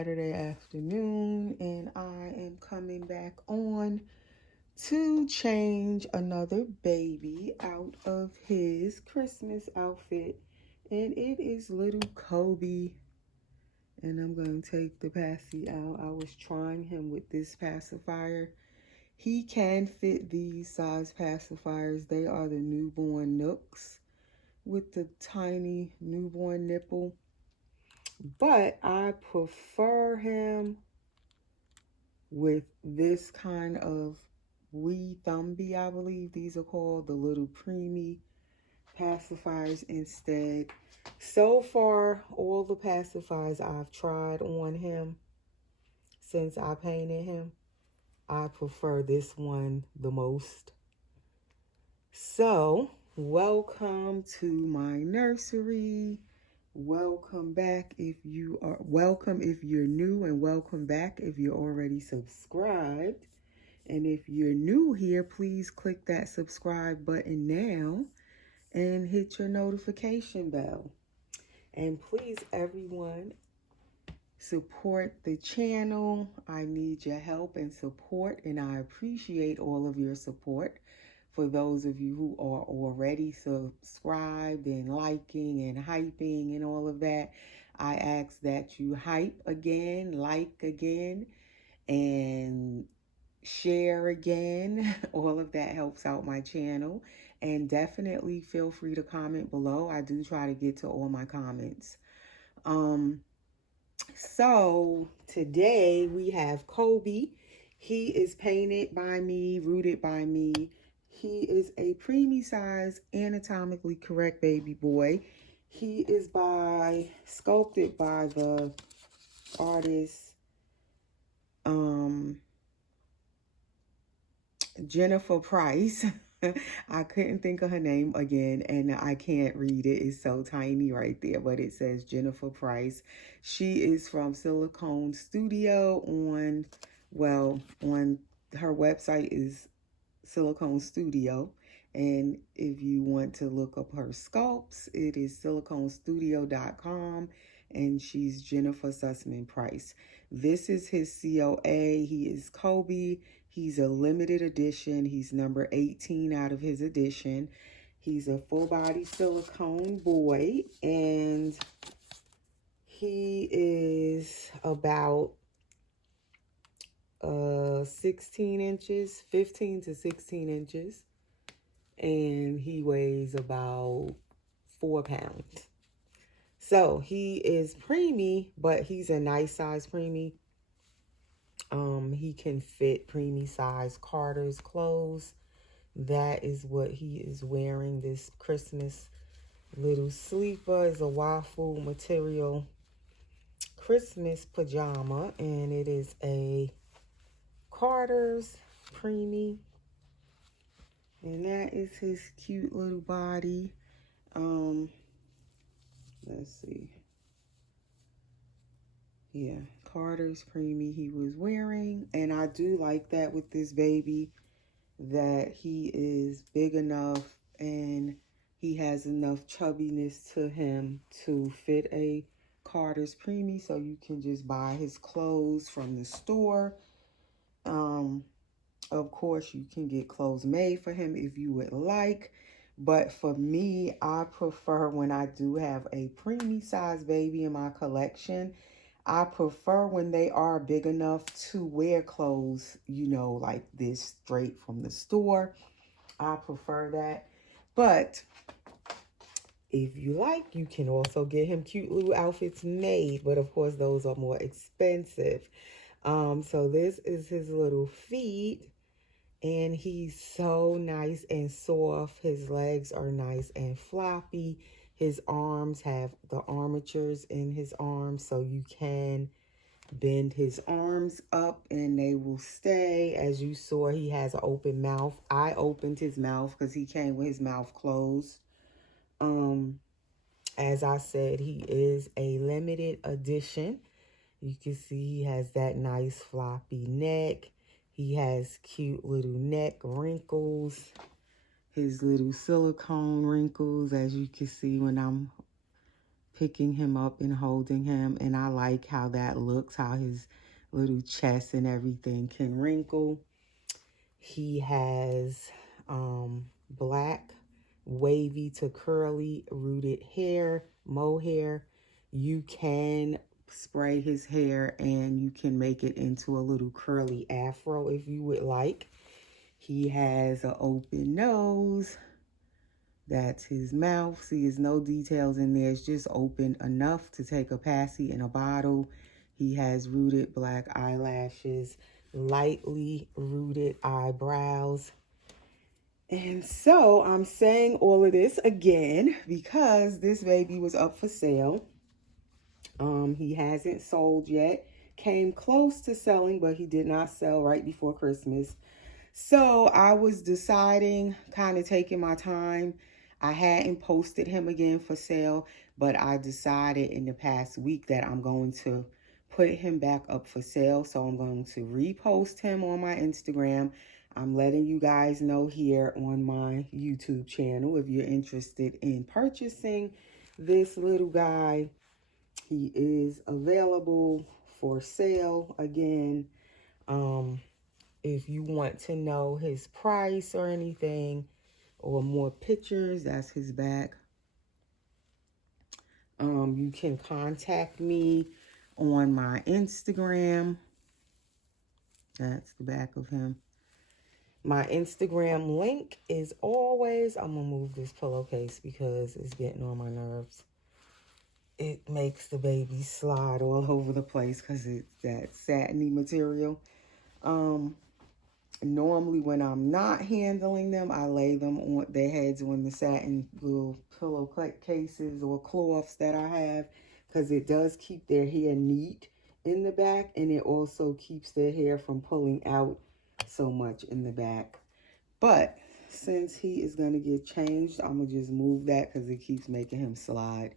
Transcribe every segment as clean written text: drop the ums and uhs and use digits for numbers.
Saturday afternoon, and I am coming back on to change another baby out of his Christmas outfit, and it is little Kobe. And I'm going to take the passy out. I was trying him with this pacifier. He can fit these size pacifiers. They are the newborn nooks with the tiny newborn nipple. But I prefer him with this kind of wee thumbie, I believe these are called, the little preemie pacifiers instead. So far, all the pacifiers I've tried on him since I painted him, I prefer this one the most. So, welcome to my nursery. Welcome back if you are welcome if you're new, and welcome back if you're already subscribed. And if you're new here, please click that subscribe button now and hit your notification bell. And please, everyone, support the channel. I need your help and support, and I appreciate all of your support. For those of you who are already subscribed and liking and hyping and all of that, I ask that you hype again, like again, and share again. All of that helps out my channel. And definitely feel free to comment below. I do try to get to all my comments. So today we have Kobe. He is painted by me, rooted by me. He is a preemie size, anatomically correct baby boy. He is sculpted by the artist Jennifer Price. I couldn't think of her name again, and I can't read it. It's so tiny right there, but it says Jennifer Price. She is from Silicone Studio on her website is Silicone Studio. And if you want to look up her sculpts, it is siliconestudio.com, and she's Jennifer Sussman Price. This is his COA. He is Kobe. He's a limited edition. He's number 18 out of his edition. He's a full body silicone boy, and he is about 16 inches, 15 to 16 inches, and he weighs about 4 pounds. So he is preemie, but he's a nice size preemie. He can fit preemie size Carter's clothes. That is what he is wearing this Christmas. Little sleeper is a waffle material Christmas pajama, and it is a Carter's preemie. And that is his cute little body. Let's see. Yeah, Carter's preemie he was wearing. And I do like that with this baby, that he is big enough and he has enough chubbiness to him to fit a Carter's preemie. So you can just buy his clothes from the store. Of course, you can get clothes made for him if you would like. But for me, I prefer, when I do have a preemie size baby in my collection, I prefer when they are big enough to wear clothes, you know, like this straight from the store. I prefer that. But if you like, you can also get him cute little outfits made. But of course, those are more expensive. So this is his little feet. And he's so nice and soft. His legs are nice and floppy. His arms have the armatures in his arms, so you can bend his arms up and they will stay. As you saw, he has an open mouth. I opened his mouth because he came with his mouth closed. As I said, he is a limited edition. You can see he has that nice floppy neck. He has cute little neck wrinkles, his little silicone wrinkles, as you can see when I'm picking him up and holding him. And I like how that looks, how his little chest and everything can wrinkle. He has black, wavy to curly rooted hair, mohair. You can spray his hair and you can make it into a little curly afro if you would like. He has an open nose. That's his mouth. See, there's no details in there. It's just open enough to take a passy in a bottle. He has rooted black eyelashes, lightly rooted eyebrows. And so I'm saying all of this again because this baby was up for sale. He hasn't sold yet. Came close to selling, but he did not sell right before Christmas. So I was deciding, kind of taking my time. I hadn't posted him again for sale, but I decided in the past week that I'm going to put him back up for sale. So I'm going to repost him on my Instagram. I'm letting you guys know here on my YouTube channel if you're interested in purchasing this little guy. He is available for sale again. If you want to know his price or anything or more pictures, that's his back. You can contact me on my Instagram. That's the back of him. My Instagram link is always, I'm going to move this pillowcase because it's getting on my nerves. It makes the baby slide all over the place because it's that satiny material. Normally when I'm not handling them, I lay them on their heads on the satin little pillow cases or cloths that I have because it does keep their hair neat in the back, and it also keeps their hair from pulling out so much in the back. But since he is going to get changed, I'm going to just move that because it keeps making him slide.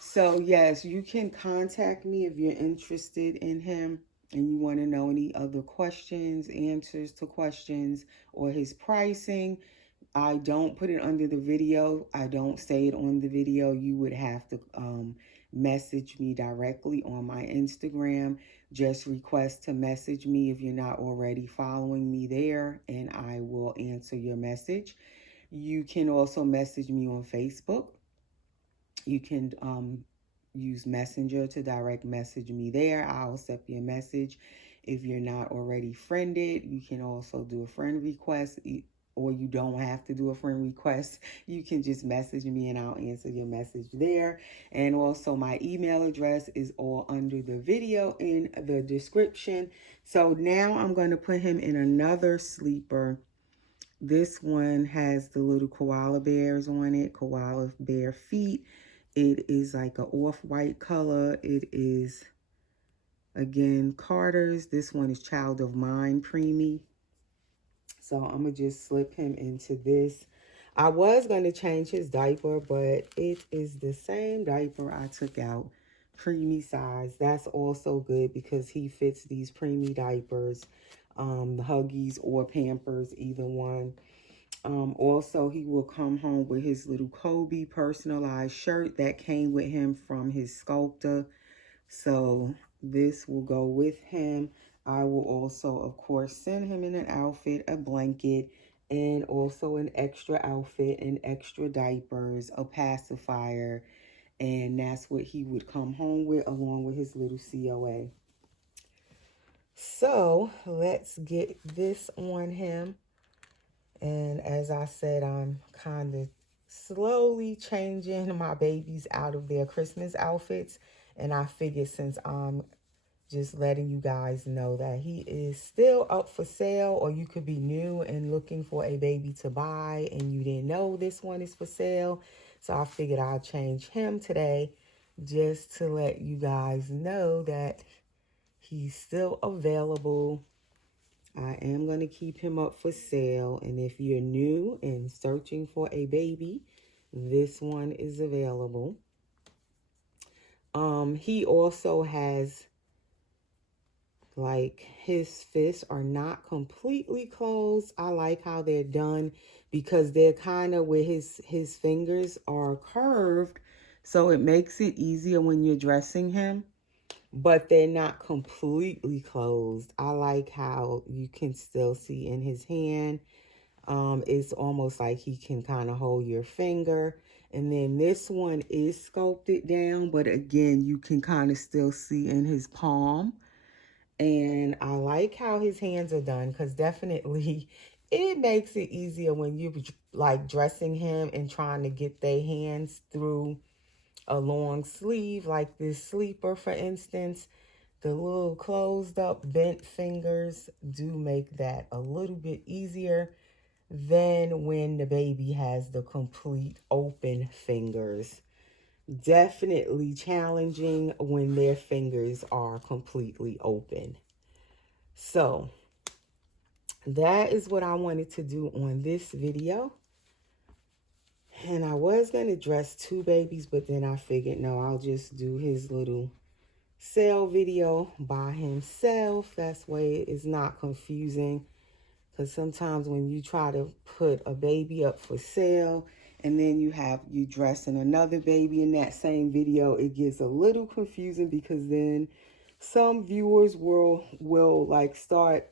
So yes, you can contact me if you're interested in him and you want to know any other questions, answers to questions, or his pricing. I don't put it under the video. I don't say it on the video. You would have to message me directly on my Instagram. Just request to message me if you're not already following me there, and I will answer your message. You can also message me on Facebook. You can use Messenger to direct message me there. I'll accept your message. If you're not already friended, you can also do a friend request, or you don't have to do a friend request. You can just message me and I'll answer your message there. And also my email address is all under the video in the description. So now I'm going to put him in another sleeper. This one has the little koala bears on it, koala bear feet. It is like an off-white color. It is, again, Carter's. This one is Child of Mine Preemie. So I'm going to just slip him into this. I was going to change his diaper, but it is the same diaper I took out, preemie size. That's also good because he fits these preemie diapers, the Huggies or Pampers, either one. Also, he will come home with his little Kobe personalized shirt that came with him from his sculptor. So this will go with him. I will also, of course, send him in an outfit, a blanket, and also an extra outfit and extra diapers, a pacifier. And that's what he would come home with along with his little COA. So let's get this on him. And as I said, I'm kind of slowly changing my babies out of their Christmas outfits. And I figured since I'm just letting you guys know that he is still up for sale, or you could be new and looking for a baby to buy and you didn't know this one is for sale. So I figured I'll change him today just to let you guys know that he's still available. I am going to keep him up for sale. And if you're new and searching for a baby, this one is available. He also has, like, his fists are not completely closed. I like how they're done because they're kind of where his fingers are curved. So it makes it easier when you're dressing him, but they're not completely closed. I like how you can still see in his hand. It's almost like he can kind of hold your finger. And then this one is sculpted down, but again, you can kind of still see in his palm. And I like how his hands are done, because definitely it makes it easier when you like dressing him and trying to get their hands through a long sleeve like this sleeper, for instance. The little closed up bent fingers do make that a little bit easier than when the baby has the complete open fingers. Definitely challenging when their fingers are completely open. So that is what I wanted to do on this video. And I was going to dress two babies, but then I figured, no, I'll just do his little sale video by himself. That's way it's not confusing. Because sometimes when you try to put a baby up for sale and then you dressing another baby in that same video, it gets a little confusing, because then some viewers will like start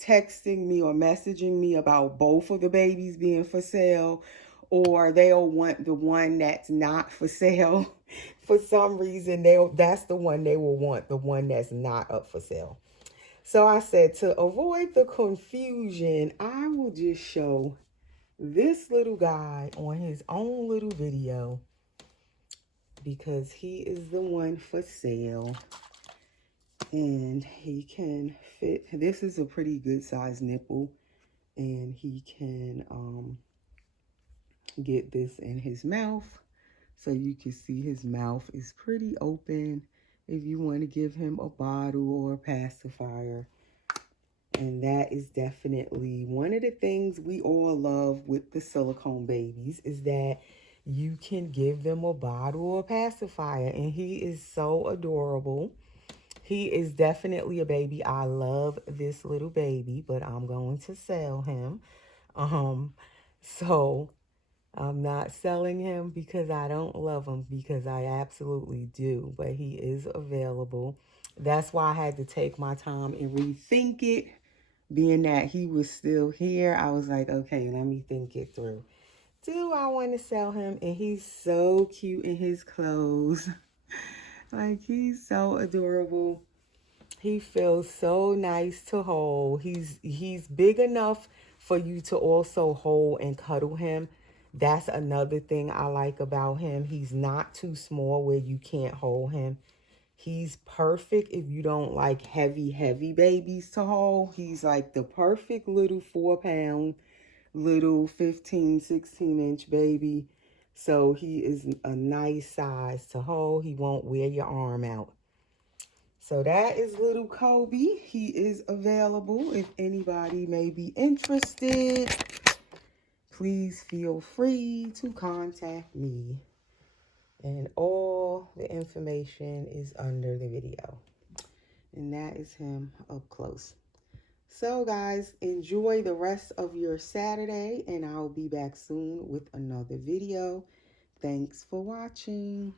texting me or messaging me about both of the babies being for sale, or they'll want the one that's not for sale. For some reason, that's the one they will want, the one that's not up for sale. So I said, to avoid the confusion, I will just show this little guy on his own little video, because he is the one for sale. And he can fit, this is a pretty good size nipple, and he can get this in his mouth. So you can see his mouth is pretty open if you want to give him a bottle or a pacifier. And that is definitely one of the things we all love with the silicone babies, is that you can give them a bottle or a pacifier. And he is so adorable. He is definitely a baby. I love this little baby, but I'm going to sell him. So I'm not selling him because I don't love him, because I absolutely do. But he is available. That's why I had to take my time and rethink it. Being that he was still here, I was like, okay, let me think it through. Do I want to sell him? And he's so cute in his clothes. Like, he's so adorable. He feels so nice to hold. He's big enough for you to also hold and cuddle him. That's another thing I like about him. He's not too small where you can't hold him. He's perfect if you don't like heavy babies to hold. He's like the perfect little 4-pound, little 15, 16-inch baby. So he is a nice size to hold. He won't wear your arm out. So that is little Kobe. He is available. If anybody may be interested, please feel free to contact me. And all the information is under the video. And that is him up close. So guys, enjoy the rest of your Saturday, and I'll be back soon with another video. Thanks for watching.